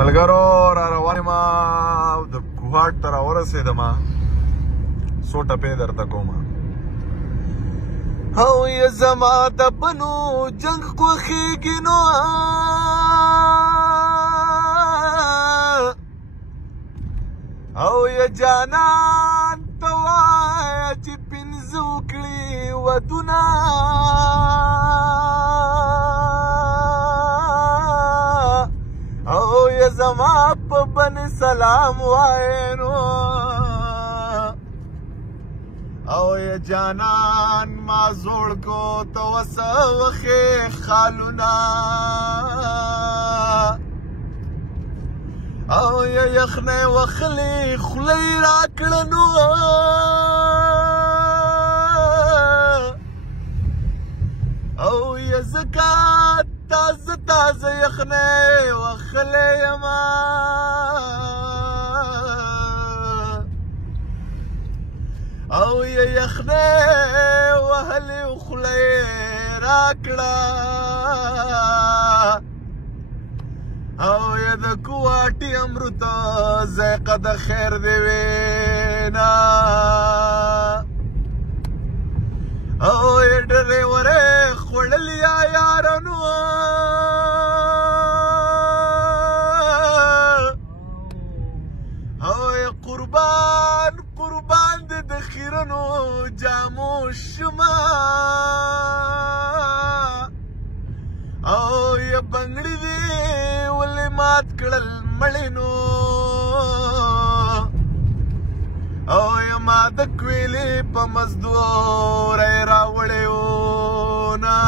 ملګرو را روان یم د کوهاټ ته راورسېدم څو ټپې درته کوم او یې زما د بنو جنګ خوښېږي نو او یې جانان ته وایه چې پنځه وکړي ودونه او یې زما په بن سلام وایه نو او یې جانان ما زوړ کو ته وسه وخې خالونه او یې یخنۍ وخلې خولۍ راکړه نو او یې ځکه تازه تازه یخنۍ وخلې یمه او یې یخنۍ وهلې خولۍ راکړه او یې د کوهاټي امرت ذایقه د خیر دې وینا او یې ډریورې خوړلي یارانو او یې قربان دې د خیرنو جامو شمه او یې بنګړي دې ولې مات کړل مړینو او یې ما د کویلې په مزدورۍ راوړی وونه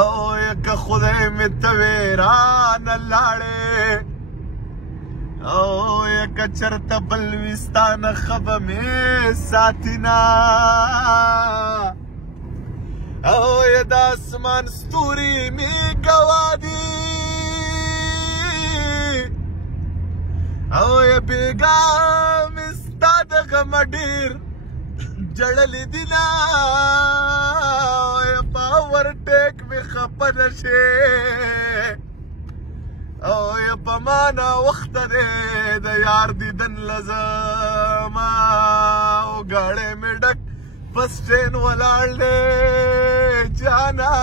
او یې که خدای مې ته وې رانه لاړې او یې که چېرته بل وي ستا نښه به مې ساتي نه او یې د اسمان ستوري مې ګواه دي او یې بېګا مې ستا د غمه ډېر جړلي دي نه او یې په اورټیک مې خفه نه شې او یې په ما ناوخته دی د یار دیدن له ځمه او ګاړی مې ډک بس ټرین ولاړ دی جانا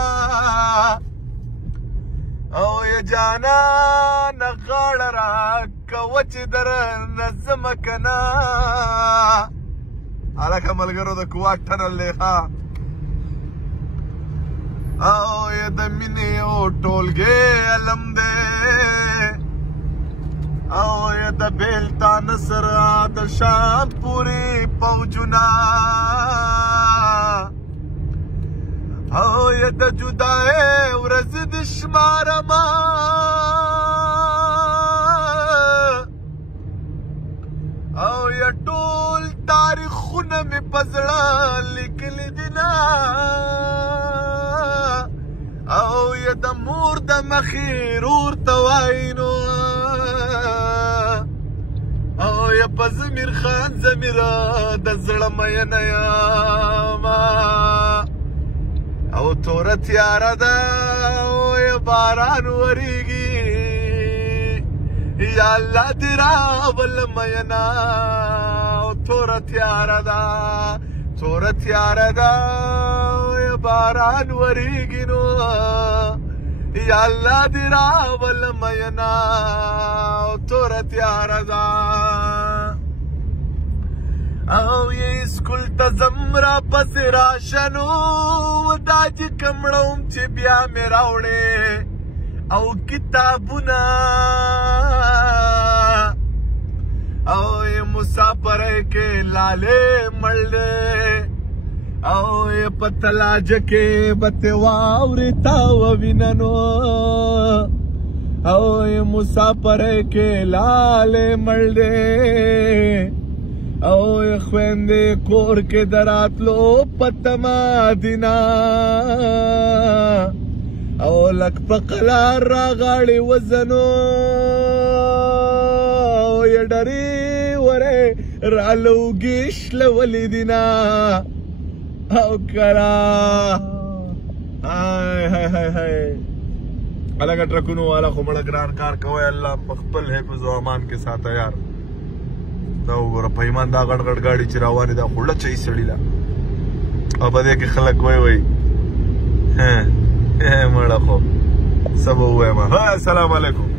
او یې جانانه غاړه راکوه چې درنه ځمه که نه هلکه ملګرو د کوهاټ ټنل دی ښه او یې د مینې او ټولګې علم دی او یې د بیلتانه سره د شام پورې فوجونه او یې د جدایۍ ورځې دې شمارمه او یې ټول تاریخونه مې په زړه لیکلي دي نه او یې د مور د مخې رور ته وایي نو او یې په ضمیر خان ضمیره د زړه مینه یمه او توره تیاره ده او یې باران وریږي یا الله دې راوله مینه او توره تیاره ده او یې باران وریږي نو یا الله دې راوله مینه او توره تیاره ده او یې سکول ته ځم راپسې راشه نو دا چې کمړوم چې بیا مې راوړې او کتابونه او یې مسافرۍ کې لالې مړ دی او یې په تلاجه کې به تې واورې تاوه وینه نو او یې مسافرۍ کې لالې مړ دی او یې خویندې کور کې د راتلو په تمه دي نه او لږ په قلار راغاړې وزنو او یې ډرې ورې رالوګې شلولې دي نه او کرا هاي هاي هاي هاي الګ ټرکونو والا خو مړه ګران کار کوي الله په خپل حفظ او امان کې ساته یار دا وګوره په ایمان دا غټ غټ ګاډي چې روانې دا خو لچې سړي لا او په دې کې خلک وای مړه خو څه به ووایم السلام علیکم